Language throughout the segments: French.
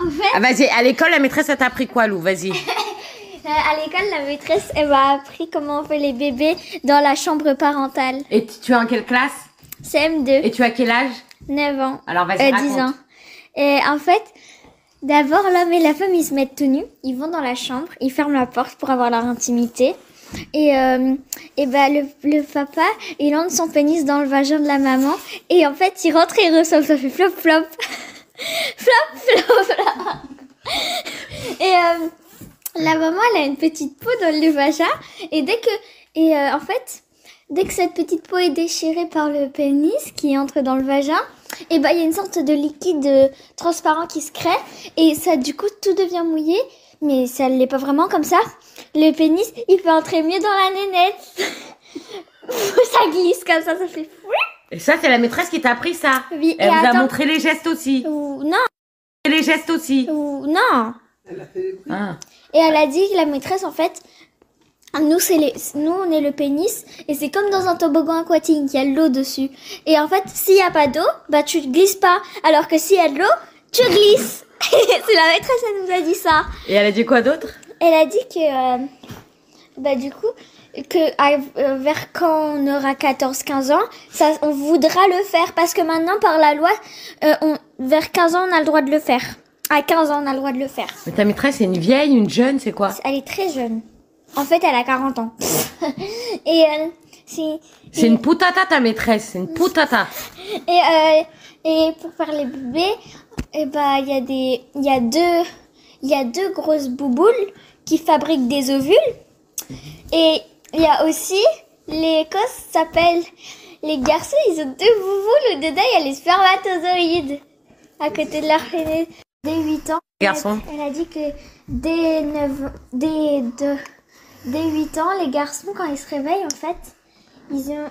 En fait, Ah, vas-y, à l'école, la maîtresse, elle t'a appris quoi, Lou? Vas-y. à l'école, la maîtresse, elle m'a appris comment on fait les bébés dans la chambre parentale. Et tu es en quelle classe? CM2. Et tu as quel âge? 9 ans. Alors, vas-y, 10 raconte. ans. Et en fait, d'abord, l'homme et la femme, ils se mettent tout nus. Ils vont dans la chambre, ils ferment la porte pour avoir leur intimité. Et bah, le papa, il entre son pénis dans le vagin de la maman. Et en fait, il rentre et il ressort. Ça fait flop, flop. Flop, flop, flop. Et la maman, elle a une petite peau dans le vagin. Et en fait, dès que cette petite peau est déchirée par le pénis qui entre dans le vagin, et bah, il y a une sorte de liquide transparent qui se crée. Et ça, du coup, tout devient mouillé. Mais ça ne l'est pas vraiment comme ça. Le pénis, il peut entrer mieux dans la nénette. Ça glisse comme ça fait fou. Et ça, c'est la maîtresse qui t'a appris ça? Oui, Elle et vous a attends. montré les gestes aussi? Ou non. Les gestes aussi? Ou non. Elle a fait des bruits. Ah. Et elle a dit que la maîtresse, en fait, nous, on est le pénis, et c'est comme dans un toboggan aquatique, il y a de l'eau dessus. Et en fait, s'il n'y a pas d'eau, bah, tu ne glisses pas. Alors que s'il y a de l'eau, tu glisses. C'est la maîtresse, elle nous a dit ça. Et elle a dit quoi d'autre? Elle a dit que, bah, du coup, que vers quand on aura 14-15 ans, ça, on voudra le faire. Parce que maintenant, par la loi, vers 15 ans, on a le droit de le faire. À 15 ans, on a le droit de le faire. Mais ta maîtresse, c'est une vieille, une jeune, c'est quoi? Elle est très jeune. En fait, elle a 40 ans. Et C'est une putata, ta maîtresse, c'est une putata. et pour faire les bébés, et bah il y a deux grosses bouboules qui fabriquent des ovules. Et il y a aussi les cosses s'appellent les garçons, ils ont deux bouboules où dedans il y a les spermatozoïdes à côté de leur pénis. Dès 8 ans, Garçon. elle a dit que dès 8 ans, les garçons, quand ils se réveillent, en fait, il y a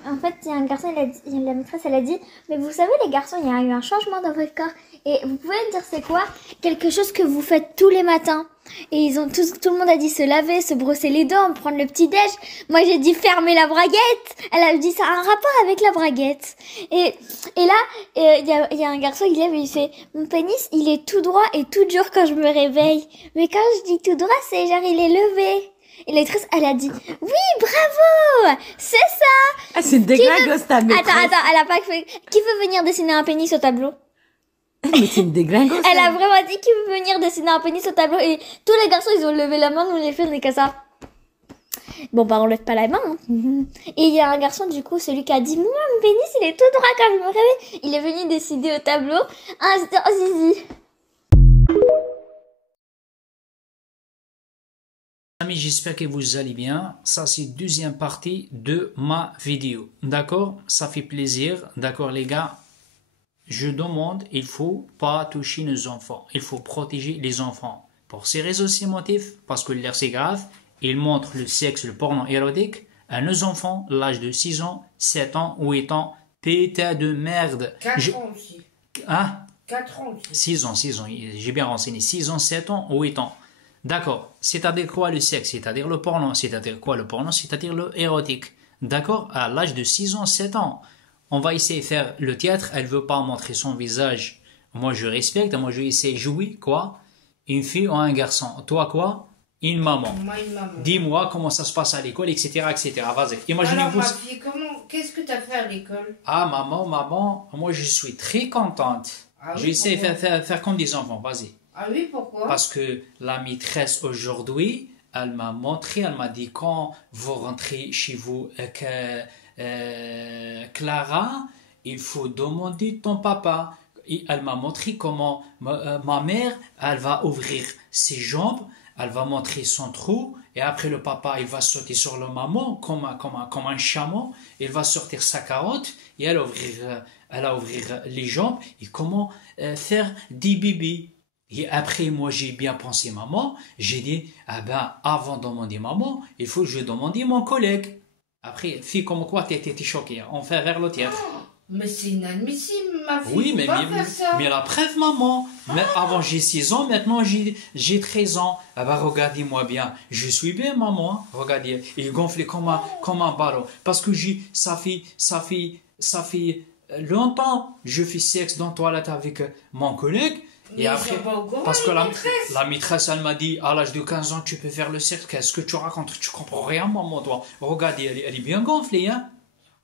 un garçon, la maîtresse, elle a dit, mais vous savez, les garçons, il y a eu un changement dans votre corps. Et vous pouvez me dire c'est quoi? Quelque chose que vous faites tous les matins. Et tout le monde a dit se laver, se brosser les dents, prendre le petit déj. Moi, j'ai dit fermer la braguette. Elle a dit ça a un rapport avec la braguette. Et là, il y a un garçon qui lève et il fait, mon pénis, il est tout droit et tout dur quand je me réveille. Mais quand je dis tout droit, c'est genre il est levé. Et la maîtresse, elle a dit, oui, bravo, c'est ça. Ah, c'est une déglingosse, ta maîtresse. Attends, elle a pas fait, qui veut venir dessiner un pénis au tableau? Mais c'est une déglingosse. Elle a vraiment dit qu'il veut venir dessiner un pénis au tableau et tous les garçons ils ont levé la main, nous les filles on est comme ça. Bon bah on lève pas la main. Hein. Et il y a un garçon du coup, celui qui a dit moi mon pénis il est tout droit quand je me réveille. Il est venu dessiner au tableau un zizi. Amis, j'espère que vous allez bien. Ça, c'est la deuxième partie de ma vidéo. D'accord? Ça fait plaisir. D'accord, les gars? Je demande, il faut pas toucher nos enfants. Il faut protéger les enfants. Pour ces raisons, ces motifs, parce que l'air c'est grave, il montre le sexe, le porno érotique à nos enfants, l'âge de 6 ans, 7 ans, 8 ans. Péta de merde. 4 ans aussi. Hein? 4 ans aussi. 6 ans, 6 ans. J'ai bien renseigné. 6 ans, 7 ans, 8 ans. D'accord. C'est-à-dire quoi le sexe? C'est-à-dire le porno? C'est-à-dire quoi le porno? C'est-à-dire le érotique. D'accord? À l'âge de 6 ans, 7 ans. On va essayer de faire le théâtre. Elle veut pas montrer son visage. Moi, je respecte. Moi, je vais essayer de jouer, quoi? Une fille ou un garçon. Toi, quoi? Une maman. Moi, une maman. Dis-moi comment ça se passe à l'école, etc., etc. Vas-y. Alors, Imaginez-vous. ma fille, qu'est-ce que tu as fait à l'école? Ah, maman, moi, je suis très contente. Ah oui, je vais essayer de pourquoi? faire comme des enfants. Vas-y. Ah oui, pourquoi? Parce que la maîtresse aujourd'hui, elle m'a montré, elle m'a dit quand vous rentrez chez vous, Clara, il faut demander ton papa. Et elle m'a montré comment ma mère, elle va ouvrir ses jambes, elle va montrer son trou, et après le papa, il va sauter sur le maman comme un chameau, il va sortir sa carotte, et elle va ouvrir les jambes, et comment faire des bébés. Et après, moi, j'ai bien pensé maman, j'ai dit, ah ben, avant de demander maman, il faut que je demande mon collègue. Après, fille comme quoi, t'es choquée, hein. On fait vers le théâtre. Mais c'est inadmissible, ma fille. Oui, faut mais, pas faire ça. mais la preuve, maman. Mais avant, j'ai 6 ans, maintenant, j'ai 13 ans. Ah ben, regardez-moi bien. Je suis bien, maman. Regardez, il gonflait comme un ballon. Parce que ça fait longtemps, je fais sexe dans la toilette avec mon collègue. Mais Et ils après, sont pas au courant, parce que les la maîtresses. maîtresse, elle m'a dit, à l'âge de 15 ans, tu peux faire le sexe. Qu'est-ce que tu racontes? Tu comprends rien, maman, toi. Regarde, elle est bien gonflée, hein.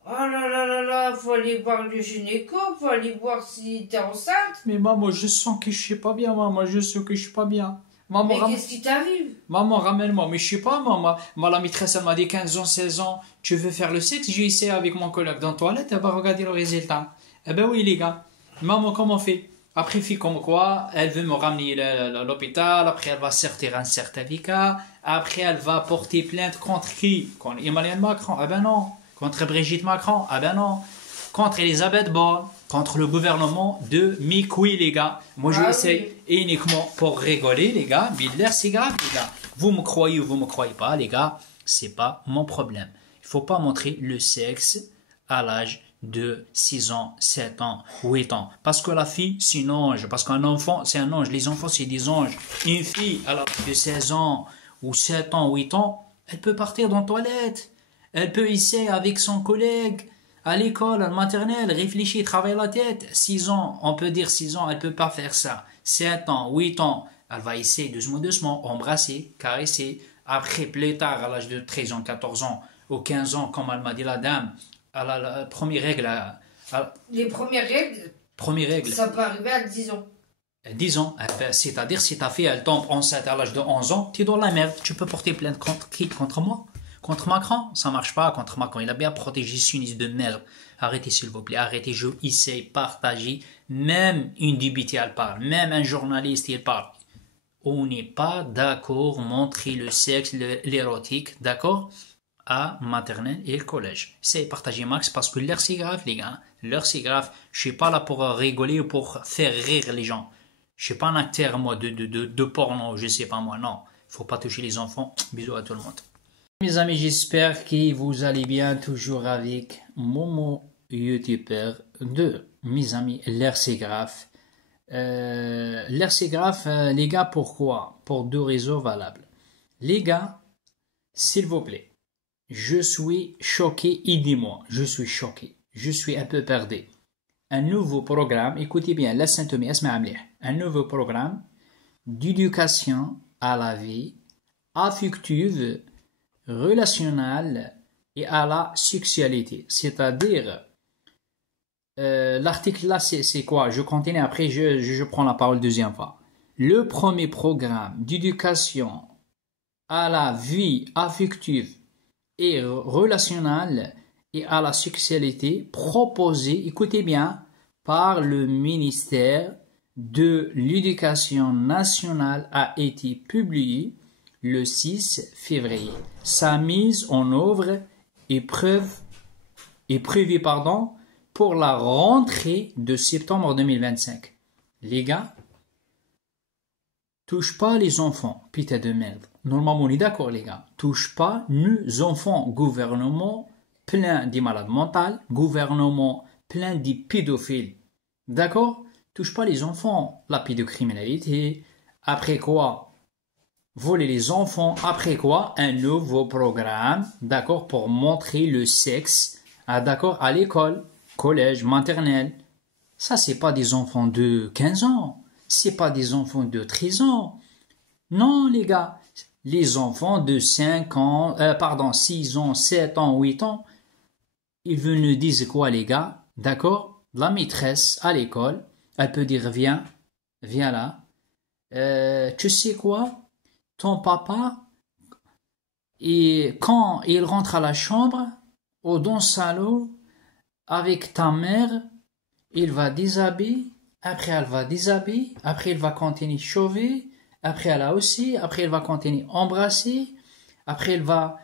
Oh là là là là, faut aller voir le gynéco, faut aller voir si t'es enceinte. Mais maman, je sens que je suis pas bien, maman. Je sens que je suis pas bien. Maman, Mais qu'est-ce qui t'arrive? maman, ramène-moi. Mais je sais pas, maman. Moi, la maîtresse, elle m'a dit 15 ans, 16 ans, tu veux faire le sexe? J'ai essayé avec mon collègue dans la toilette, elle va regarder le résultat. Eh ben oui, les gars. Maman, comment on fait? Après, fille comme quoi, elle veut me ramener à l'hôpital. Après, elle va sortir un certificat. Après, elle va porter plainte contre qui? Contre Emmanuel Macron. Ah ben non. Contre Brigitte Macron. Ah ben non. Contre Elisabeth Borne. Contre le gouvernement de Mikoui, les gars. Moi, je Ah essaye uniquement pour rigoler, les gars. Mais l'air, c'est grave, les gars. Vous me croyez ou vous me croyez pas, les gars. C'est pas mon problème. Il faut pas montrer le sexe à l'âge de 6 ans, 7 ans, 8 ans. Parce que la fille, c'est un ange. Parce qu'un enfant, c'est un ange. Les enfants, c'est des anges. Une fille, à l'âge de 16 ans, ou 7 ans, 8 ans, elle peut partir dans la toilette. Elle peut essayer avec son collègue, à l'école, à la maternelle, réfléchir, travailler la tête. 6 ans, on peut dire 6 ans, elle peut pas faire ça. 7 ans, 8 ans, elle va essayer doucement, embrasser, caresser. Après, plus tard, à l'âge de 13 ans, 14 ans, ou 15 ans, comme elle m'a dit la dame, à la première règle, Les premières règles, première règle, ça peut arriver à 10 ans. 10 ans, c'est-à-dire si ta fille elle tombe enceinte à l'âge de 11 ans, tu es dans la merde. Tu peux porter plainte contre qui? Contre moi? Contre Macron? Ça marche pas contre Macron. Il a bien protégé sioniste de merde. Arrêtez s'il vous plaît, arrêtez, je essaye, partagez. Même une députée elle parle, même un journaliste il parle. On n'est pas d'accord montrer le sexe, l'érotique, d'accord, à maternelle et le collège. C'est partager max parce que l'heure c'est grave, les gars. L'heure c'est grave. Je suis pas là pour rigoler ou pour faire rire les gens. Je suis pas un acteur, moi, de porno, je sais pas moi, non. Faut pas toucher les enfants. Bisous à tout le monde. Mes amis, j'espère que vous allez bien, toujours avec Momo YouTuber 2. Mes amis, l'heure c'est grave. L'heure c'est grave, les gars, pourquoi? Pour 2 raisons valables. Les gars, s'il vous plaît, je suis choqué, aidez-moi, je suis choqué, je suis un peu perdu. Un nouveau programme, écoutez bien, un nouveau programme d'éducation à la vie affective, relationnelle et à la sexualité. C'est-à-dire, l'article là, c'est quoi? Je continue, après je prends la parole deuxième fois. Le premier programme d'éducation à la vie affective et relationnelle et à la sexualité proposé, écoutez bien, par le ministère de l'Éducation nationale a été publié le 6 février. Sa mise en œuvre est prévue pour la rentrée de septembre 2025. Les gars, touche pas les enfants, putain de merde. Normalement, on est d'accord, les gars. Touche pas nos enfants. Gouvernement plein de malades mentales, gouvernement plein de pédophiles. D'accord? Touche pas les enfants. La pédocriminalité. Après quoi? Voler les enfants. Après quoi? Un nouveau programme, d'accord, pour montrer le sexe, d'accord, à l'école, collège, maternelle. Ça, c'est pas des enfants de 15 ans. C'est pas des enfants de 13 ans. Non, les gars. Les enfants de 5 ans, 6 ans, 7 ans, 8 ans, ils nous disent quoi, les gars? D'accord? La maîtresse à l'école, elle peut dire viens là. Tu sais quoi? Ton papa, et quand il rentre à la chambre, au dans le salon, avec ta mère, il va déshabiller, après elle va déshabiller, après il va continuer chauffer, après elle a aussi, après elle va continuer embrasser, après elle va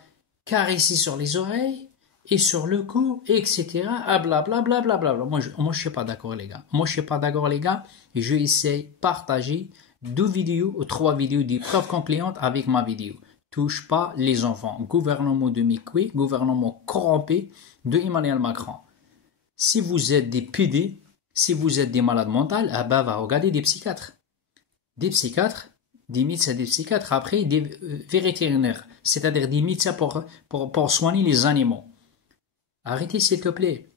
caresser sur les oreilles, et sur le cou, etc. Ah, blablabla. Moi, je suis pas d'accord, les gars. Moi, je suis pas d'accord, les gars. Je essaye de partager 2 vidéos ou 3 vidéos des preuves concluantes avec ma vidéo. Touche pas les enfants. Gouvernement de Mikoui, gouvernement corrompu de Emmanuel Macron. Si vous êtes des PD, si vous êtes des malades mentales, ah bah, va regarder des psychiatres. Des psychiatres, des médecins, des psychiatres, après des vétérinaires, c'est-à-dire des médecins pour soigner les animaux. Arrêtez s'il te plaît.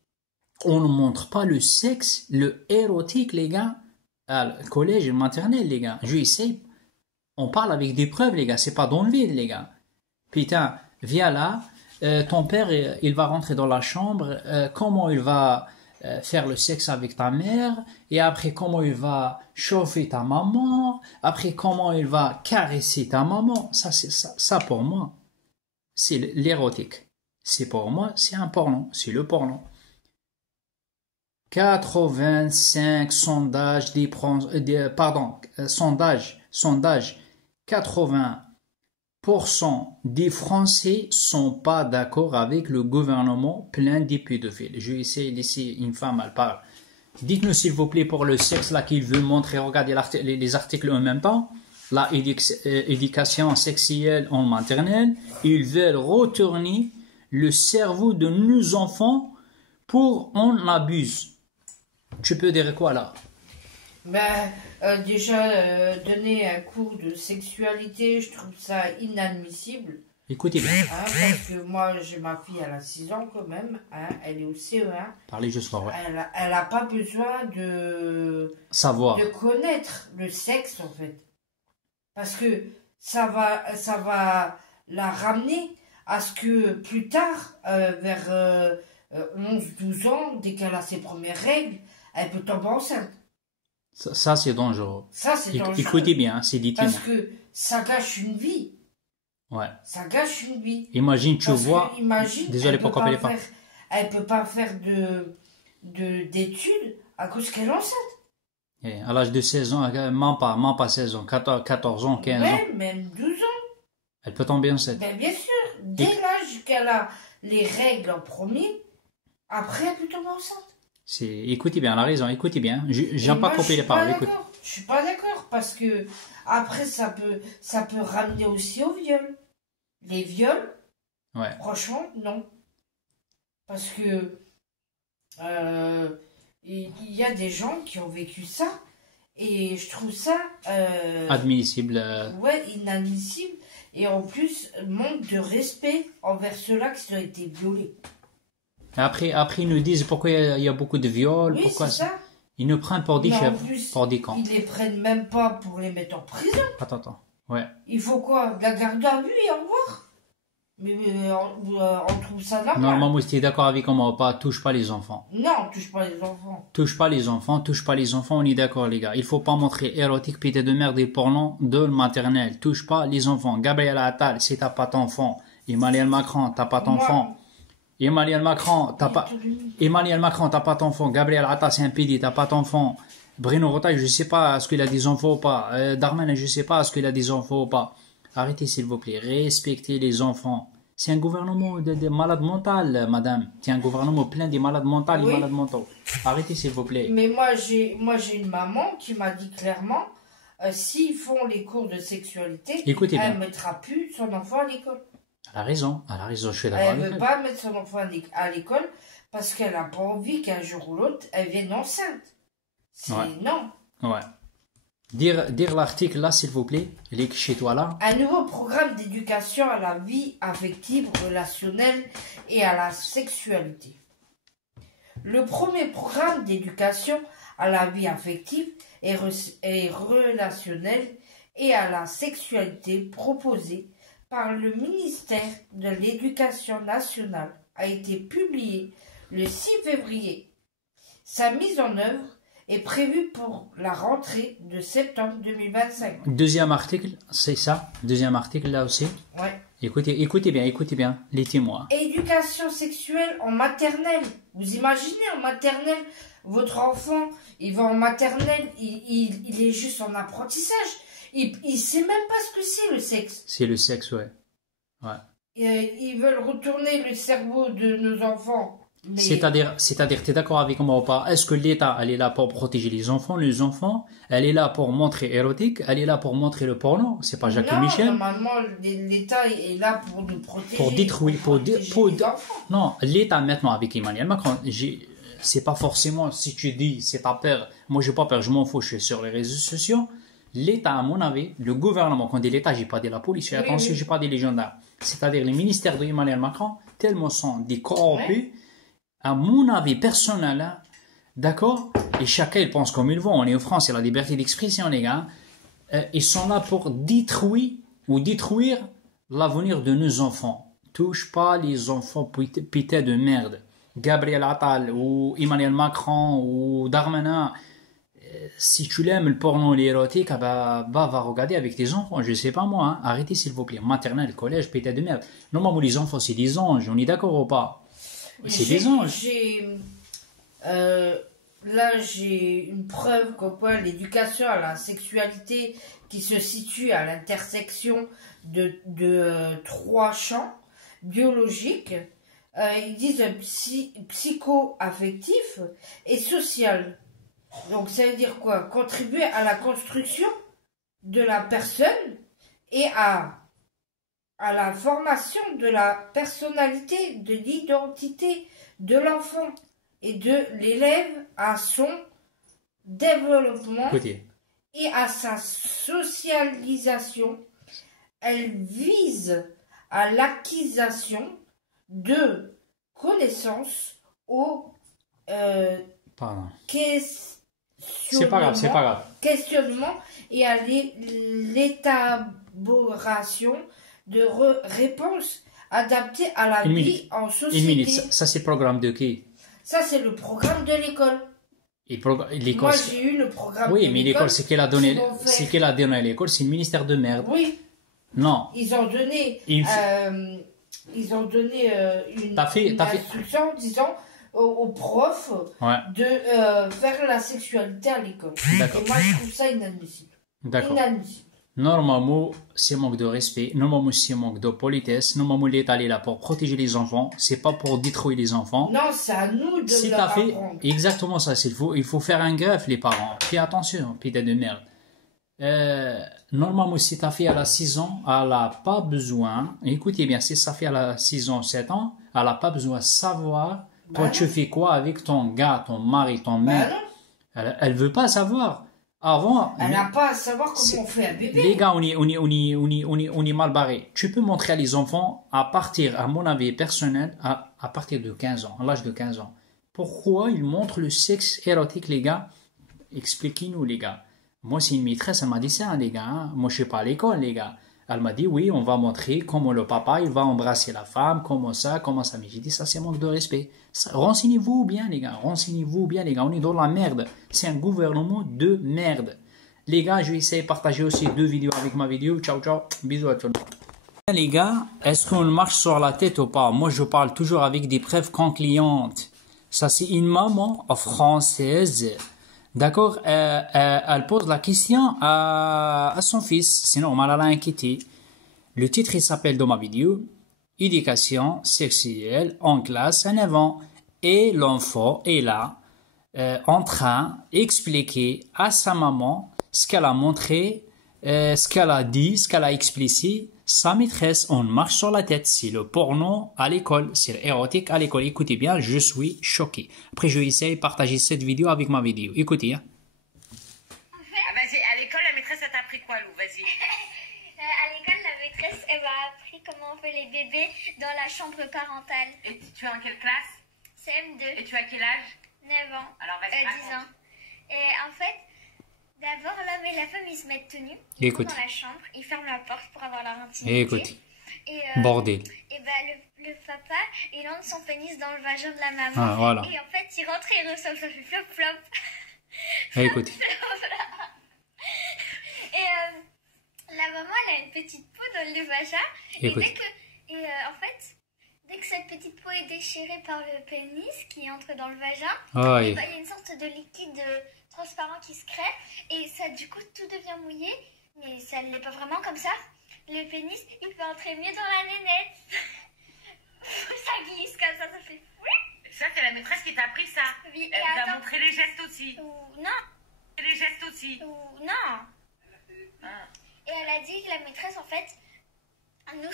On ne montre pas le sexe, le érotique, les gars, le collège et le maternel, les gars. Je essaye. On parle avec des preuves, les gars. C'est pas dans le vide, les gars. Putain, viens là. Ton père, il va rentrer dans la chambre. Comment il va faire le sexe avec ta mère? Et après, comment il va chauffer ta maman? Après, comment il va caresser ta maman? Ça pour moi, c'est l'érotique. C'est pour moi, c'est un porno. C'est le porno. 85 sondages sondage 80% des Français sont pas d'accord avec le gouvernement plein de pédophiles. Je vais essayer de laisser une femme, elle parle. Dites-nous s'il vous plaît pour le sexe là qu'il veut montrer, regardez les articles en même temps. La éducation sexuelle en maternelle, ils veulent retourner le cerveau de nos enfants pour en abuse. Tu peux dire quoi là? Déjà, donner un cours de sexualité, je trouve ça inadmissible. Écoutez bien. Parce que moi, j'ai ma fille, elle a 6 ans quand même. Elle est au CE1. Parlez juste fort, ouais. Elle a pas besoin de savoir, de connaître le sexe en fait. Parce que ça va la ramener à ce que plus tard, vers 11-12 ans, dès qu'elle a ses premières règles, elle peut tomber enceinte. Ça c'est dangereux. Ça, c'est dangereux. Écoutez bien, c'est dit. Parce que ça gâche une vie. Ouais. Ça gâche une vie. Imagine, tu vois. Imagine, désolé pour couper les pas. Elle peut pas faire d'études à cause qu'elle est enceinte. Et à l'âge de 16 ans, même pas 16 ans, 14 ans, 15 ans. Même 12 ans. Elle peut tomber enceinte. Ben, bien sûr. Dès l'âge qu'elle a les règles en premier, après elle peut tomber enceinte. Écoutez bien, elle a raison, écoutez bien. J'aime pas couper les paroles, écoute. Je suis pas d'accord parce que après ça peut ramener aussi au viol. Les viols, ouais. Franchement, non. Parce que il y a des gens qui ont vécu ça et je trouve ça admissible. Ouais, inadmissible et en plus manque de respect envers ceux-là qui ont été violés. Après ils nous disent pourquoi il y a beaucoup de viols, oui, pourquoi ça. Ils nous prennent pour des chefs, pour des camps. Ils les prennent même pas pour les mettre en prison. Attends. Ouais. Il faut quoi? De la garde à vue et au revoir? Mais on trouve ça normal. Normalement, tu es d'accord avec moi, pas touche pas les enfants. Non, touche pas les enfants. Touche pas les enfants, on est d'accord les gars. Il faut pas montrer érotique, pité de merde et porno de maternelle. Touche pas les enfants. Gabriel Attal, si t'as pas d'enfant. Emmanuel Macron, t'as pas d'enfant. Emmanuel Macron, t'as pas d'enfant. Gabriel Attal, c'est un PD, t'as pas d'enfant. Bruno Retailleau, je sais pas est-ce qu'il a des enfants ou pas. Darmanin, je sais pas est-ce qu'il a des enfants ou pas. Arrêtez s'il vous plaît, respectez les enfants. C'est un gouvernement de malades mentales, madame. C'est un gouvernement plein de malades mentales et malades mentaux. Arrêtez s'il vous plaît. Mais moi j'ai une maman qui m'a dit clairement, s'ils font les cours de sexualité, elle ne mettra plus son enfant à l'école. Elle a raison, je suis d'accord. Elle ne veut pas mettre son enfant à l'école parce qu'elle n'a pas envie qu'un jour ou l'autre, elle vienne enceinte. Non. Ouais. Dire l'article là, s'il vous plaît. Il est chez toi là. Un nouveau programme d'éducation à la vie affective, relationnelle et à la sexualité. Le premier programme d'éducation à la vie affective et relationnelle et à la sexualité proposé par le ministère de l'Éducation nationale a été publié le 6 février. Sa mise en œuvre est prévue pour la rentrée de septembre 2025. Deuxième article, c'est ça. Deuxième article là aussi. Ouais. Écoutez bien, les témoins. Éducation sexuelle en maternelle. Vous imaginez en maternelle, votre enfant, il va en maternelle, il est juste en apprentissage. Il sait même pas ce que c'est le sexe. C'est le sexe, ouais. Ils veulent retourner le cerveau de nos enfants. Mais... C'est-à-dire, t'es d'accord avec moi ou pas? Est-ce que l'État, elle est là pour protéger les enfants, elle est là pour montrer érotique, elle est là pour montrer le porno? C'est pas Jacques et Michel? Normalement, l'État est là pour nous protéger. Pour détruire, non, l'État maintenant avec Emmanuel Macron, c'est pas forcément, si tu dis, c'est ta peur. Moi, j'ai pas peur, je m'en fous, je suis sur les réseaux sociaux. L'État, à mon avis, le gouvernement, quand on dit l'État, j'ai pas dit la police, attention, j'ai pas dit les gendarmes. C'est-à-dire les ministères d'Emmanuel Macron, tellement sont des corrompus, À mon avis personnel, hein, d'accord? Et chacun il pense comme il veut. On est en France, il y a la liberté d'expression, les gars. Ils sont là pour détruire l'avenir de nos enfants. Touche pas les enfants pétés de merde. Gabriel Attal ou Emmanuel Macron ou Darmanin. Si tu l'aimes le porno, l'érotique, va regarder avec tes enfants. Je sais pas moi. Hein. Arrêtez s'il vous plaît. Maternelle, collège, pétés de merde. Normalement les enfants c'est des anges. On est d'accord ou pas? C'est des anges. Là, j'ai une preuve comme quoi l'éducation à la sexualité qui se situe à l'intersection de trois champs biologiques, ils disent psycho-affectif et social. Donc, ça veut dire quoi? Contribuer à la construction de la personne et à la formation de la personnalité, de l'identité de l'enfant et de l'élève à son développement et à sa socialisation. Elle vise à l'acquisition de connaissances au questionnement et à l'élaboration de réponses adaptées à la vie en société. Une minute, ça c'est le programme de qui? Ça c'est le programme de l'école. Moi j'ai eu le programme de l'école. Oui, mais l'école c'est qu'elle a donné, à l'école, c'est le ministère de merde. Oui. Non. Ils ont donné une instruction disant aux profs de faire la sexualité à l'école. Et moi je trouve ça inadmissible. D'accord. Inadmissible. Normalement, c'est manque de respect. Normalement, c'est manque de politesse. Normalement, l'État est là pour protéger les enfants. C'est pas pour détruire les enfants. Non, c'est à nous de leur apprendre. Exactement ça. Il faut faire un greffe, les parents. Fais attention, putain de merde. Normalement, si ta fille a 6 ans, elle a pas besoin, écoutez bien, si sa fille a 6 ans, 7 ans, elle a pas besoin de savoir, toi, tu fais quoi avec ton gars, ton mari, ton mec. Elle veut pas savoir. Avant, elle n'a pas à savoir comment on fait un bébé. Les gars, on est mal barré. Tu peux montrer à les enfants à partir, à mon avis personnel, à partir de 15 ans, à l'âge de 15 ans. Pourquoi ils montrent le sexe érotique, les gars? Expliquez-nous, les gars. Moi, c'est une maîtresse, elle m'a dit ça, les gars. Hein. Moi, je suis pas à l'école, les gars. Elle m'a dit, oui, on va montrer comment le papa, il va embrasser la femme, comment ça. Mais j'ai dit, ça, c'est manque de respect. Renseignez-vous bien, les gars. Renseignez-vous bien, les gars. On est dans la merde. C'est un gouvernement de merde. Les gars, je vais essayer de partager aussi 2 vidéos avec ma vidéo. Ciao, ciao. Bisous à tout le monde. Les gars, est-ce qu'on marche sur la tête ou pas? Moi, je parle toujours avec des preuves concluantes. Ça, c'est une maman française. D'accord, elle pose la question à son fils, sinon elle l'a inquiété. Le titre il s'appelle dans ma vidéo Éducation sexuelle en classe à 9 ans. Et l'enfant est là, en train d'expliquer à sa maman ce qu'elle a montré, ce qu'elle a dit, ce qu'elle a expliqué. Sa maîtresse, on marche sur la tête. C'est le porno à l'école, c'est l'érotique à l'école. Écoutez bien, je suis choqué. Après, je vais essayer de partager cette vidéo avec ma vidéo. Écoutez. Hein. Vas-y, à l'école, la maîtresse, elle t'a appris quoi, Lou? Vas-y. À l'école, la maîtresse, elle m'a appris comment on fait les bébés dans la chambre parentale. Et tu es en quelle classe? CM2. Et tu as quel âge? 9 ans. Alors, vas-y, 10 ans. Et en fait, d'abord, l'homme et la femme, ils se mettent tenus. Ils vont dans la chambre, ils ferment la porte pour avoir leur intimité. Écoute. Et, bordel. Et le papa, il entre son pénis dans le vagin de la maman. Ah, voilà. Et en fait, il rentre et il ressort, ça fait flop flop. Écoute. Et la maman, elle a une petite peau dans le vagin. Écoute. En fait, dès que cette petite peau est déchirée par le pénis qui entre dans le vagin, il y a une sorte de liquide transparent qui se crée et ça du coup tout devient mouillé, mais ça ne l'est pas vraiment comme ça. Le pénis il peut entrer mieux dans la nénette. Ça glisse comme ça fait ça c'est la maîtresse qui t'a appris ça. Oui, elle t'a montré les gestes aussi. Non. Les gestes aussi. Non. Et elle a dit que la maîtresse en fait, nous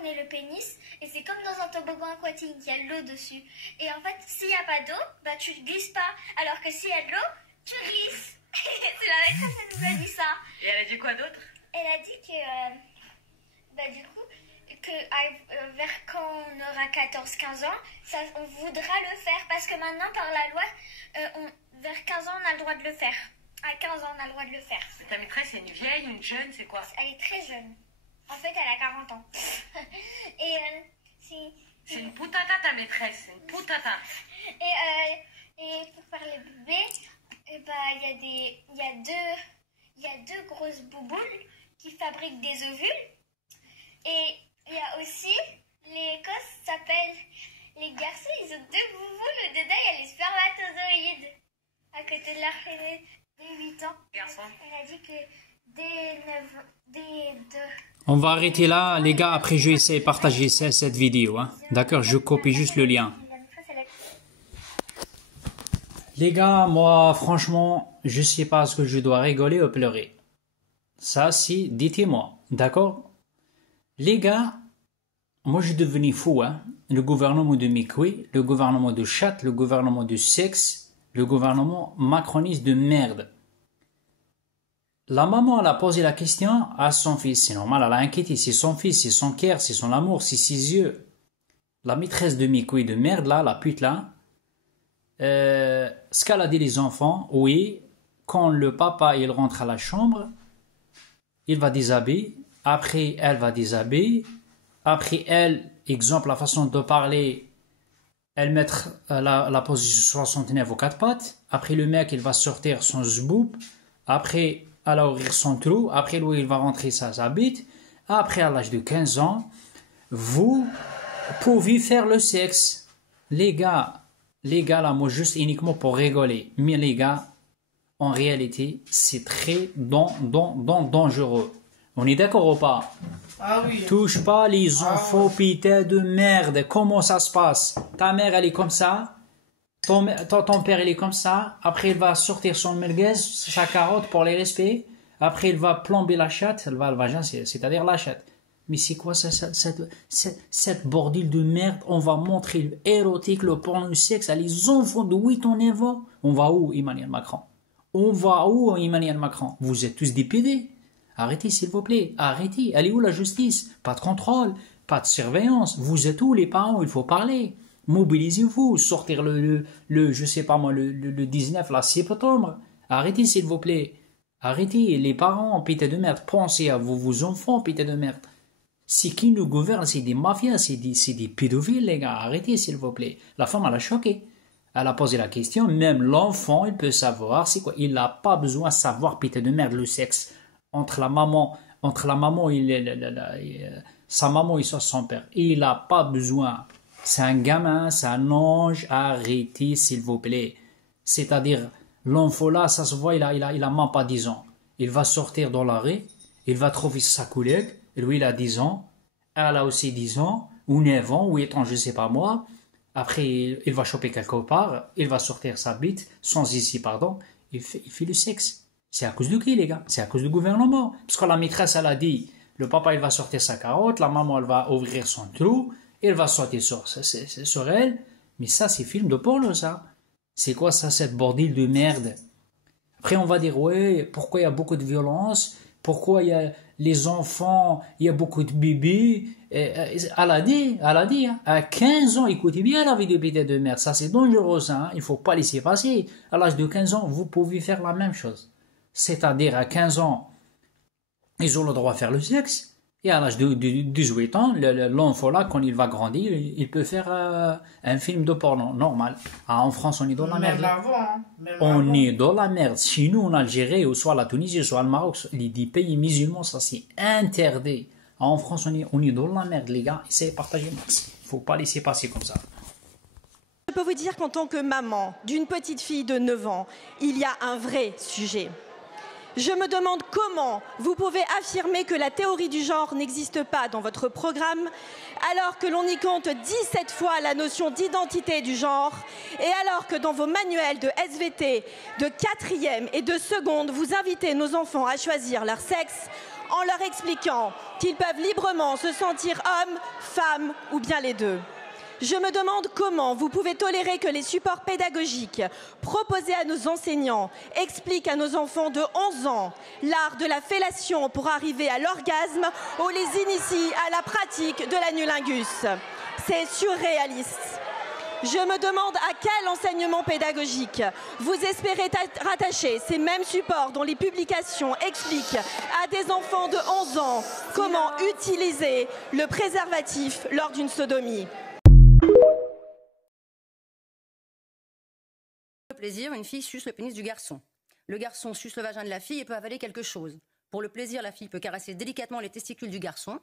on est le pénis et c'est comme dans un toboggan aquatique, il y a de l'eau dessus. Et en fait, s'il n'y a pas d'eau, bah tu ne glisses pas. Alors que s'il y a de l'eau, tu glisses. C'est la maîtresse qui nous a dit ça. Et elle a dit quoi d'autre? Elle a dit que, du coup, vers quand on aura 14-15 ans, on voudra le faire parce que maintenant par la loi, vers 15 ans on a le droit de le faire. À 15 ans on a le droit de le faire. Ta maîtresse, c'est une vieille, une jeune, c'est quoi? Elle est très jeune. En fait elle a 40 ans. Et c'est une putata ta maîtresse, c'est une putata. Et pour faire les bébés, il y a deux grosses bouboules qui fabriquent des ovules. Et il y a aussi, les cosses s'appellent, les garçons, ils ont deux bouboules, dedans il y a les spermatozoïdes. À côté de leur dès 8 ans. Garçon. Elle a dit que dès 2... On va arrêter là, les gars. Après, je vais essayer de partager cette vidéo. Hein. D'accord, je copie juste le lien. Les gars, moi, franchement, je sais pas ce que je dois rigoler ou pleurer. Ça, si, dites-moi. D'accord? Les gars, moi, je suis devenu fou. Hein. Le gouvernement de Mikoué, le gouvernement de Chat, le gouvernement de Sexe, le gouvernement macroniste de merde. La maman, elle a posé la question à son fils. C'est normal, elle a inquiété. C'est son fils, c'est son cœur, c'est son amour, c'est ses yeux. La maîtresse de Mikoué de merde, là, la pute, là, ce qu'elle a dit les enfants, oui, quand le papa, il rentre à la chambre, il va déshabiller, après, elle va déshabiller, après, elle, exemple, la façon de parler, elle mettre la position 69 aux 4 pattes, après, le mec, il va sortir son zboob, après, elle va ouvrir son trou, après lui il va rentrer sa bite, après à l'âge de 15 ans, vous pouvez faire le sexe. Les gars là, moi juste uniquement pour rigoler, mais les gars, en réalité, c'est très dangereux. On est d'accord ou pas? Ah oui. Touche pas les enfants putain de merde, comment ça se passe? Ta mère elle est comme ça? Ton père, il est comme ça. Après, il va sortir son merguez, sa carotte pour les respects. Après, il va plomber la chatte, le vagin, c'est-à-dire la chatte. Mais c'est quoi cette bordel de merde? On va montrer l'érotique, le porno, le sexe à les enfants de 8 ans, 9 ans. On va où, Emmanuel Macron? On va où, Emmanuel Macron? Vous êtes tous des PD. Arrêtez, s'il vous plaît. Arrêtez. Elle est où la justice? Pas de contrôle, pas de surveillance. Vous êtes où, les parents? Il faut parler. Mobilisez-vous, sortir je sais pas moi, le 19, la septembre. Arrêtez, s'il vous plaît. Arrêtez, les parents, putain de merde. Pensez à vos enfants, putain de merde. C'est qui nous gouverne? C'est des mafias, c'est des pédophiles, les gars. Arrêtez, s'il vous plaît. La femme, elle a choqué. Elle a posé la question. Même l'enfant, il peut savoir. C'est quoi? Il n'a pas besoin de savoir, putain de merde, le sexe. Entre la maman et sa maman et son père. Il n'a pas besoin. C'est un gamin, c'est un ange, arrêtez s'il vous plaît. C'est-à-dire, l'enfant là, ça se voit, il a même pas 10 ans. Il va sortir dans l'arrêt, il va trouver sa collègue, lui il a 10 ans, elle a aussi 10 ans, ou 9 ans, ou étant je sais pas moi. Après, il va choper quelque part, il va sortir sa bite, sans ici, pardon, il fait le sexe. C'est à cause de qui, les gars? C'est à cause du gouvernement. Parce que la maîtresse, elle a dit, le papa il va sortir sa carotte, la maman elle va ouvrir son trou, il va sauter sur elle. Mais ça, c'est film de porno, ça. C'est quoi ça, cette bordel de merde? Après, on va dire, ouais, pourquoi il y a beaucoup de violence? Pourquoi il y a les enfants, il y a beaucoup de bébés? Elle a dit, hein, à 15 ans, écoutez bien la vidéo de merde. Ça, c'est dangereux, ça. Hein. Il faut pas laisser passer. À l'âge de 15 ans, vous pouvez faire la même chose. C'est-à-dire, à 15 ans, ils ont le droit de faire le sexe. Et à l'âge de 18 ans, l'enfant là, quand il va grandir, il peut faire un film de porno, normal. Ah, en France, on est dans la merde. On est dans la merde. Chez nous, en Algérie, ou soit la Tunisie, soit le Maroc, les pays musulmans, ça c'est interdit. Ah, en France, on est dans la merde, les gars. Essayez de partager max. Il faut pas laisser passer comme ça. Je peux vous dire qu'en tant que maman d'une petite fille de 9 ans, il y a un vrai sujet. Je me demande comment vous pouvez affirmer que la théorie du genre n'existe pas dans votre programme, alors que l'on y compte 17 fois la notion d'identité du genre, et alors que dans vos manuels de SVT, de 4e et de seconde, vous invitez nos enfants à choisir leur sexe en leur expliquant qu'ils peuvent librement se sentir hommes, femmes ou bien les deux. Je me demande comment vous pouvez tolérer que les supports pédagogiques proposés à nos enseignants expliquent à nos enfants de 11 ans l'art de la fellation pour arriver à l'orgasme ou les initient à la pratique de l'anulingus. C'est surréaliste. Je me demande à quel enseignement pédagogique vous espérez rattacher ces mêmes supports dont les publications expliquent à des enfants de 11 ans comment utiliser le préservatif lors d'une sodomie. Pour le plaisir, une fille suce le pénis du garçon. Le garçon suce le vagin de la fille et peut avaler quelque chose. Pour le plaisir, la fille peut caresser délicatement les testicules du garçon.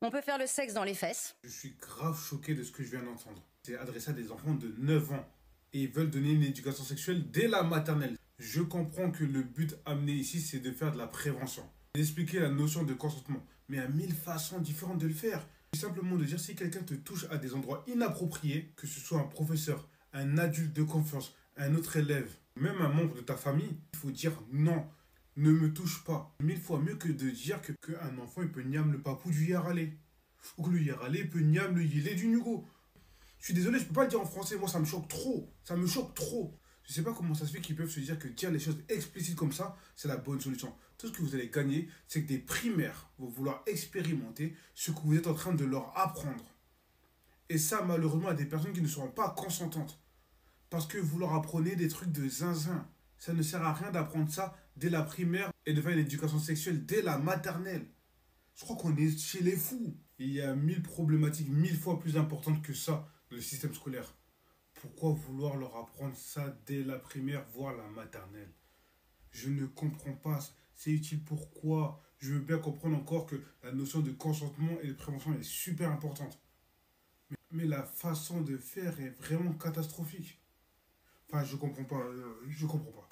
On peut faire le sexe dans les fesses. Je suis grave choqué de ce que je viens d'entendre. C'est adressé à des enfants de 9 ans et ils veulent donner une éducation sexuelle dès la maternelle. Je comprends que le but amené ici, c'est de faire de la prévention, d'expliquer la notion de consentement, mais il y a 1000 façons différentes de le faire. C'est simplement de dire si quelqu'un te touche à des endroits inappropriés, que ce soit un professeur, un adulte de confiance, un autre élève, même un membre de ta famille, il faut dire non. Ne me touche pas. 1000 fois mieux que de dire qu'un enfant il peut niam le papou du yaralé. Ou que le yaralé peut niam le yélé du nugo. Je suis désolé, je peux pas le dire en français. Moi, ça me choque trop. Ça me choque trop. Je sais pas comment ça se fait qu'ils peuvent se dire que dire les choses explicites comme ça, c'est la bonne solution. Tout ce que vous allez gagner, c'est que des primaires vont vouloir expérimenter ce que vous êtes en train de leur apprendre. Et ça, malheureusement, à des personnes qui ne seront pas consentantes. Parce que vous leur apprenez des trucs de zinzin. Ça ne sert à rien d'apprendre ça dès la primaire et de faire une éducation sexuelle dès la maternelle. Je crois qu'on est chez les fous. Il y a 1000 problématiques 1000 fois plus importantes que ça dans le système scolaire. Pourquoi vouloir leur apprendre ça dès la primaire, voire la maternelle? Je ne comprends pas. C'est utile pourquoi? Je veux bien comprendre encore que la notion de consentement et de prévention est super importante. Mais la façon de faire est vraiment catastrophique. Enfin, je comprends pas. Je comprends pas.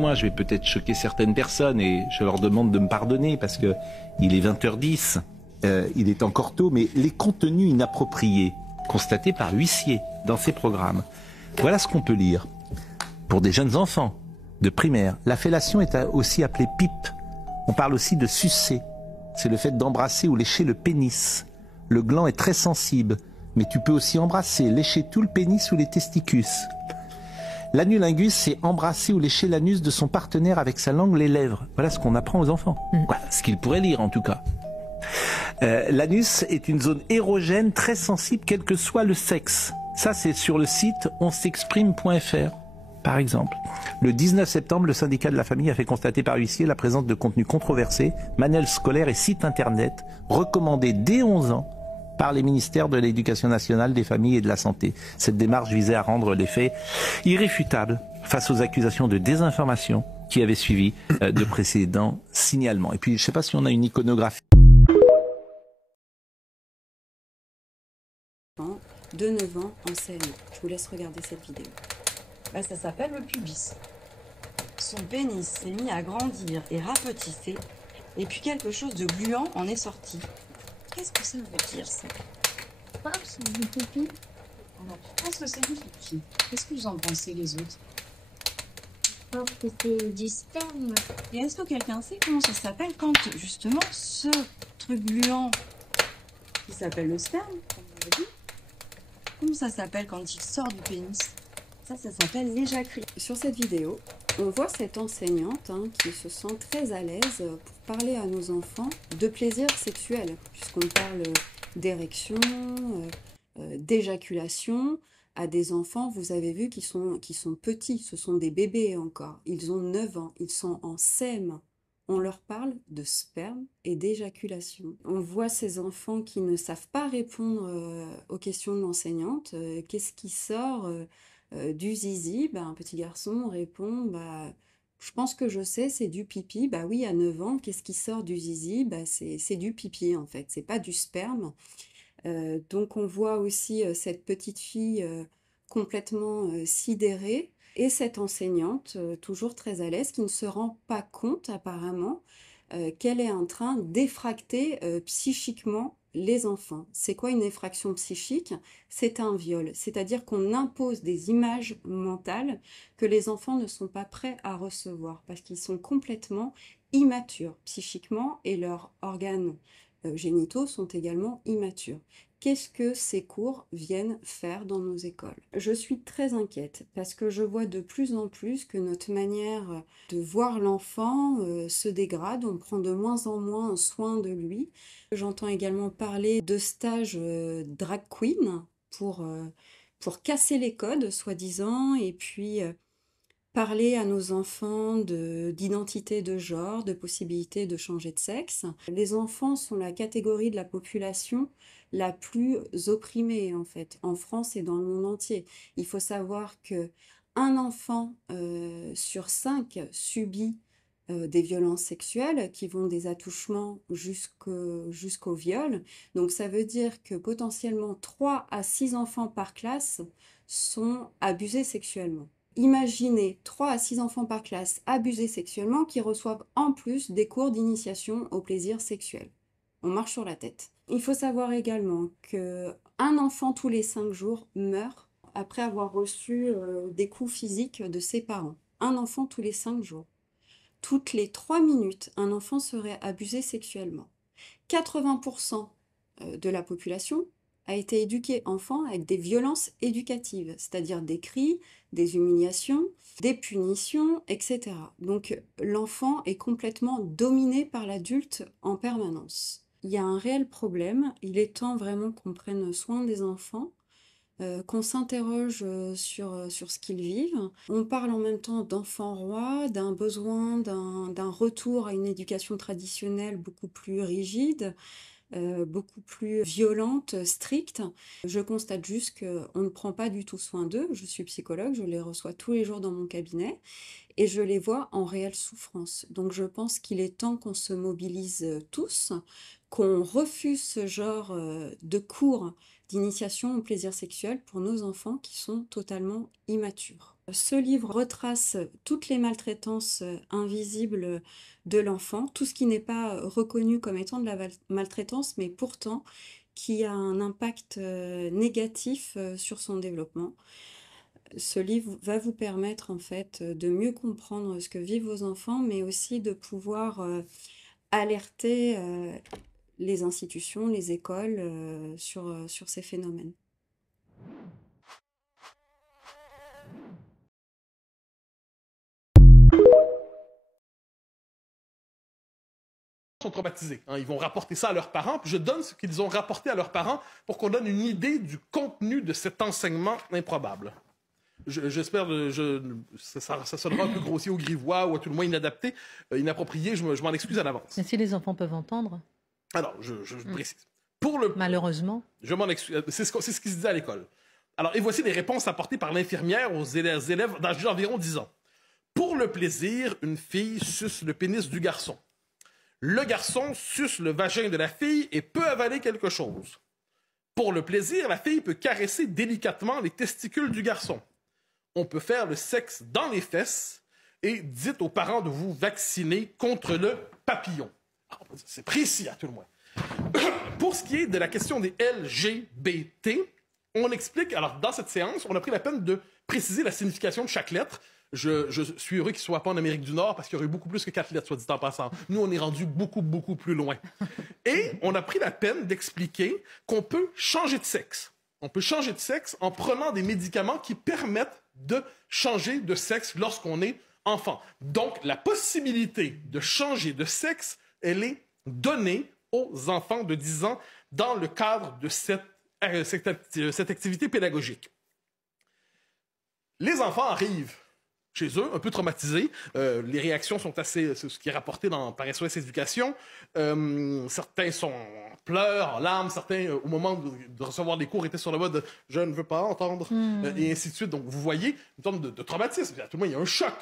Moi, je vais peut-être choquer certaines personnes et je leur demande de me pardonner parce que il est 20h10, il est encore tôt, mais les contenus inappropriés constatés par l'huissier dans ces programmes, voilà ce qu'on peut lire. Pour des jeunes enfants de primaire, la fellation est aussi appelée pipe. On parle aussi de sucer. C'est le fait d'embrasser ou lécher le pénis. Le gland est très sensible, mais tu peux aussi embrasser, lécher tout le pénis ou les testicules. L'anulingus, c'est embrasser ou lécher l'anus de son partenaire avec sa langue, les lèvres. Voilà ce qu'on apprend aux enfants. Voilà ce qu'ils pourraient lire en tout cas. L'anus est une zone érogène très sensible quel que soit le sexe. Ça, c'est sur le site onsexprime.fr, par exemple. Le 19 septembre, le syndicat de la famille a fait constater par huissier la présence de contenus controversés, manuels scolaires et sites internet recommandés dès 11 ans par les ministères de l'Éducation nationale, des familles et de la santé. Cette démarche visait à rendre les faits irréfutables face aux accusations de désinformation qui avaient suivi de précédents signalements. Et puis, je ne sais pas si on a une iconographie. De 9 ans en CM. Je vous laisse regarder cette vidéo. Bah, ça s'appelle le pubis. Son pénis s'est mis à grandir et rapetisser, et puis quelque chose de gluant en est sorti. Qu'est-ce que ça veut dire, ça? Oh, c'est du pipi. Alors, je pense que c'est du pipi. Qu'est-ce que vous en pensez, les autres? Je pense que c'est du sperme. Et est-ce que quelqu'un sait comment ça s'appelle quand, justement, ce truc gluant qui s'appelle le sperme, comme vous l'avez dit, comment ça s'appelle quand il sort du pénis? Ça s'appelle l'éjaculat. Sur cette vidéo, on voit cette enseignante qui se sent très à l'aise pour parler à nos enfants de plaisir sexuel, puisqu'on parle d'érection, d'éjaculation à des enfants, vous avez vu, qui sont petits, ce sont des bébés encore. Ils ont 9 ans, ils sont en CM. On leur parle de sperme et d'éjaculation. On voit ces enfants qui ne savent pas répondre aux questions de l'enseignante. Qu'est-ce qui sort du zizi? Un petit garçon répond, je pense que je sais, c'est du pipi. Bah oui, à 9 ans, qu'est-ce qui sort du zizi? C'est du pipi en fait, c'est pas du sperme. Donc on voit aussi cette petite fille complètement sidérée. Et cette enseignante, toujours très à l'aise, qui ne se rend pas compte apparemment qu'elle est en train d'effracter psychiquement les enfants. C'est quoi une effraction psychique? C'est un viol, c'est-à-dire qu'on impose des images mentales que les enfants ne sont pas prêts à recevoir parce qu'ils sont complètement immatures psychiquement et leurs organes génitaux sont également immatures. Qu'est-ce que ces cours viennent faire dans nos écoles? Je suis très inquiète parce que je vois de plus en plus que notre manière de voir l'enfant se dégrade, on prend de moins en moins soin de lui. J'entends également parler de stages drag queen pour casser les codes, soi-disant, et puis parler à nos enfants d'identité de genre, de possibilité de changer de sexe. Les enfants sont la catégorie de la population la plus opprimée, en fait, en France et dans le monde entier. Il faut savoir que un enfant sur 5 subit des violences sexuelles qui vont des attouchements jusqu'au viol. Donc ça veut dire que potentiellement 3 à 6 enfants par classe sont abusés sexuellement. Imaginez 3 à 6 enfants par classe abusés sexuellement qui reçoivent en plus des cours d'initiation au plaisir sexuel. On marche sur la tête. Il faut savoir également qu'un enfant tous les 5 jours meurt après avoir reçu des coups physiques de ses parents. Un enfant tous les 5 jours. Toutes les 3 minutes, un enfant serait abusé sexuellement. 80% de la population a été éduqué enfant avec des violences éducatives, c'est-à-dire des cris, des humiliations, des punitions, etc. Donc l'enfant est complètement dominé par l'adulte en permanence. Il y a un réel problème, il est temps vraiment qu'on prenne soin des enfants, qu'on s'interroge sur ce qu'ils vivent. On parle en même temps d'enfants rois, d'un besoin d'un retour à une éducation traditionnelle beaucoup plus rigide, beaucoup plus violente, stricte. Je constate juste qu'on ne prend pas du tout soin d'eux. Je suis psychologue, je les reçois tous les jours dans mon cabinet et je les vois en réelle souffrance. Donc je pense qu'il est temps qu'on se mobilise tous, qu'on refuse ce genre de cours d'initiation au plaisir sexuel pour nos enfants qui sont totalement immatures. Ce livre retrace toutes les maltraitances invisibles de l'enfant, tout ce qui n'est pas reconnu comme étant de la maltraitance, mais pourtant qui a un impact négatif sur son développement. Ce livre va vous permettre en fait de mieux comprendre ce que vivent vos enfants, mais aussi de pouvoir alerter les institutions, les écoles sur ces phénomènes. Sont traumatisés. Ils vont rapporter ça à leurs parents, puis je donne ce qu'ils ont rapporté à leurs parents pour qu'on donne une idée du contenu de cet enseignement improbable. J'espère que ça sonnera un peu grossier ou grivois ou à tout le moins inadapté, inapproprié, je m'en excuse à l'avance. Mais si les enfants peuvent entendre? Alors, je précise. Malheureusement. Je m'en excuse. C'est ce qui se dit à l'école. Alors, et voici les réponses apportées par l'infirmière aux élèves d'âge d'environ 10 ans. Pour le plaisir, une fille suce le pénis du garçon. Le garçon suce le vagin de la fille et peut avaler quelque chose. Pour le plaisir, la fille peut caresser délicatement les testicules du garçon. On peut faire le sexe dans les fesses et dites aux parents de vous vacciner contre le papillon. C'est précis à tout le moins. Pour ce qui est de la question des LGBT, on explique, alors dans cette séance, on a pris la peine de préciser la signification de chaque lettre. Je suis heureux qu'il ne soit pas en Amérique du Nord parce qu'il y aurait eu beaucoup plus que 4 lettres, soit dit en passant. Nous, on est rendu beaucoup, beaucoup plus loin. Et on a pris la peine d'expliquer qu'on peut changer de sexe. On peut changer de sexe en prenant des médicaments qui permettent de changer de sexe lorsqu'on est enfant. Donc, la possibilité de changer de sexe, elle est donnée aux enfants de 10 ans dans le cadre de cette activité pédagogique. Les enfants arrivent chez eux, un peu traumatisés. Les réactions sont assez... C'est ce qui est rapporté par SOS Éducation. Certains sont en pleurs, en larmes. Certains, au moment de recevoir des cours, étaient sur le mode « je ne veux pas entendre et ainsi de suite. Donc, vous voyez une forme de traumatisme. À tout le moins, il y a un choc.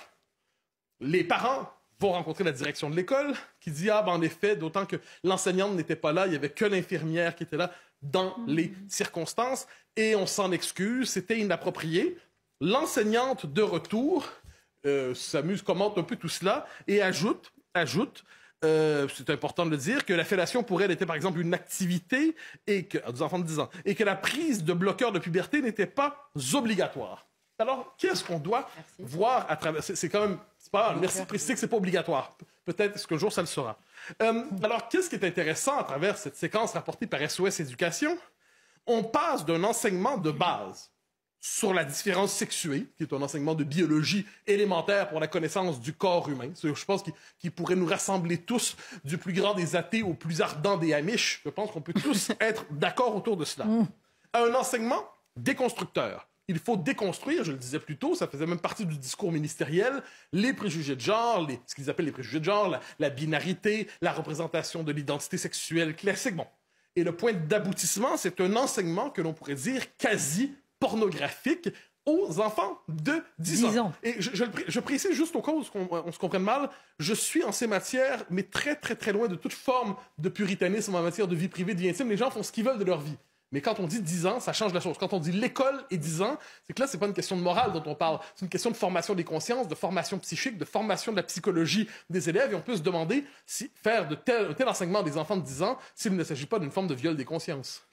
Les parents vont rencontrer la direction de l'école qui dit « Ah, ben, en effet, d'autant que l'enseignante n'était pas là, il n'y avait que l'infirmière qui était là dans les circonstances. Et on s'en excuse, c'était inapproprié. » L'enseignante de retour s'amuse, commente un peu tout cela et ajoute, c'est important de le dire, que la fellation pour elle était par exemple une activité et que, des enfants de 10 ans, et que la prise de bloqueurs de puberté n'était pas obligatoire. Alors, qu'est-ce qu'on doit voir à travers... C'est quand même... C'est pas merci de préciser que c'est pas obligatoire. Peut-être qu'un jour, ça le sera. Alors, qu'est-ce qui est intéressant à travers cette séquence rapportée par SOS Éducation? On passe d'un enseignement de base sur la différence sexuée, qui est un enseignement de biologie élémentaire pour la connaissance du corps humain. Je pense qu'il pourrait nous rassembler tous, du plus grand des athées au plus ardent des Amish. Je pense qu'on peut tous être d'accord autour de cela. Un enseignement déconstructeur. Il faut déconstruire, je le disais plus tôt, ça faisait même partie du discours ministériel, les préjugés de genre, ce qu'ils appellent les préjugés de genre, la binarité, la représentation de l'identité sexuelle classique. Bon. Et le point d'aboutissement, c'est un enseignement que l'on pourrait dire quasi pornographique aux enfants de 10 ans. Et je précise juste au cas où on se comprenne mal, je suis en ces matières, mais très, très, très loin de toute forme de puritanisme en matière de vie privée, de vie intime. Les gens font ce qu'ils veulent de leur vie. Mais quand on dit 10 ans, ça change la chose. Quand on dit l'école et 10 ans, c'est que là, c'est pas une question de morale dont on parle. C'est une question de formation des consciences, de formation psychique, de formation de la psychologie des élèves. Et on peut se demander si faire de tel enseignement à des enfants de 10 ans, s'il ne s'agit pas d'une forme de viol des consciences.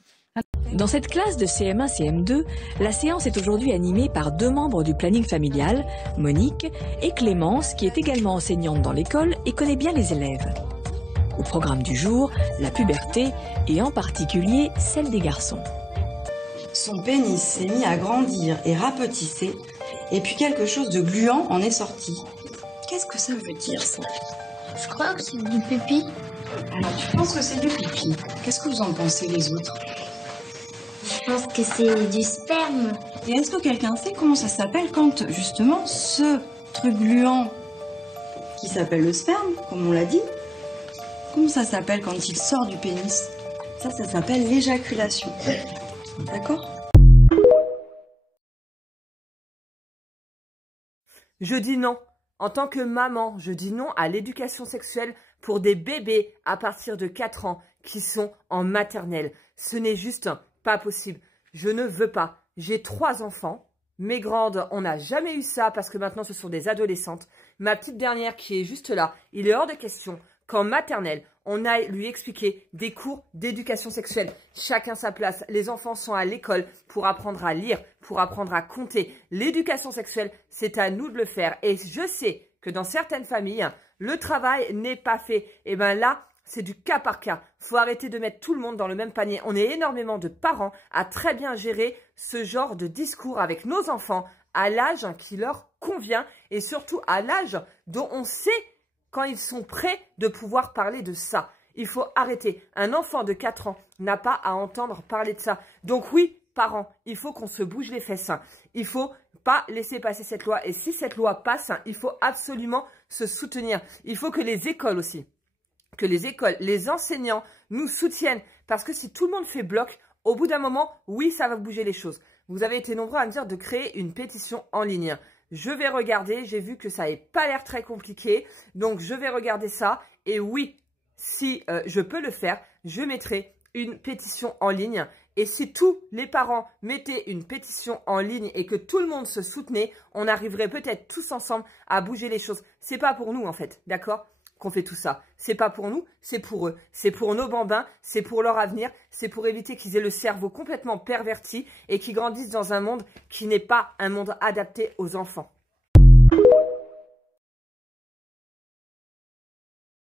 Dans cette classe de CM1, CM2, la séance est aujourd'hui animée par 2 membres du planning familial, Monique et Clémence, qui est également enseignante dans l'école et connaît bien les élèves. Au programme du jour, la puberté et en particulier celle des garçons. Son pénis s'est mis à grandir et rapetisser, et puis quelque chose de gluant en est sorti. Qu'est-ce que ça veut dire, ça? Je crois que c'est du pipi. Alors, tu penses que c'est du pipi? Qu'est-ce que vous en pensez, les autres? Je pense que c'est du sperme. Et est-ce que quelqu'un sait comment ça s'appelle quand, justement, ce truc gluant, qui s'appelle le sperme, comme on l'a dit, comment ça s'appelle quand il sort du pénis? Ça s'appelle l'éjaculation. D'accord? Je dis non. En tant que maman, je dis non à l'éducation sexuelle pour des bébés à partir de 4 ans qui sont en maternelle. Ce n'est juste pas possible. Je ne veux pas. J'ai 3 enfants. Mes grandes, on n'a jamais eu ça parce que maintenant ce sont des adolescentes. Ma petite dernière qui est juste là, il est hors de question qu'en maternelle, on aille lui expliquer des cours d'éducation sexuelle. Chacun sa place. Les enfants sont à l'école pour apprendre à lire, pour apprendre à compter. L'éducation sexuelle, c'est à nous de le faire. Et je sais que dans certaines familles, le travail n'est pas fait. Et bien là, c'est du cas par cas. Faut arrêter de mettre tout le monde dans le même panier. On est énormément de parents à très bien gérer ce genre de discours avec nos enfants à l'âge qui leur convient et surtout à l'âge dont on sait quand ils sont prêts de pouvoir parler de ça. Il faut arrêter. Un enfant de 4 ans n'a pas à entendre parler de ça. Donc oui, parents, il faut qu'on se bouge les fesses. Il faut pas laisser passer cette loi. Et si cette loi passe, il faut absolument se soutenir. Il faut que les écoles aussi, que les écoles, les enseignants nous soutiennent. Parce que si tout le monde fait bloc, au bout d'un moment, oui, ça va bouger les choses. Vous avez été nombreux à me dire de créer une pétition en ligne. Je vais regarder, j'ai vu que ça n'avait pas l'air très compliqué. Donc, je vais regarder ça. Et oui, si je peux le faire, je mettrai une pétition en ligne. Et si tous les parents mettaient une pétition en ligne et que tout le monde se soutenait, on arriverait peut-être tous ensemble à bouger les choses. C'est pas pour nous, en fait, d'accord, qu'on fait tout ça. C'est pas pour nous, c'est pour eux. C'est pour nos bambins, c'est pour leur avenir, c'est pour éviter qu'ils aient le cerveau complètement perverti et qu'ils grandissent dans un monde qui n'est pas un monde adapté aux enfants.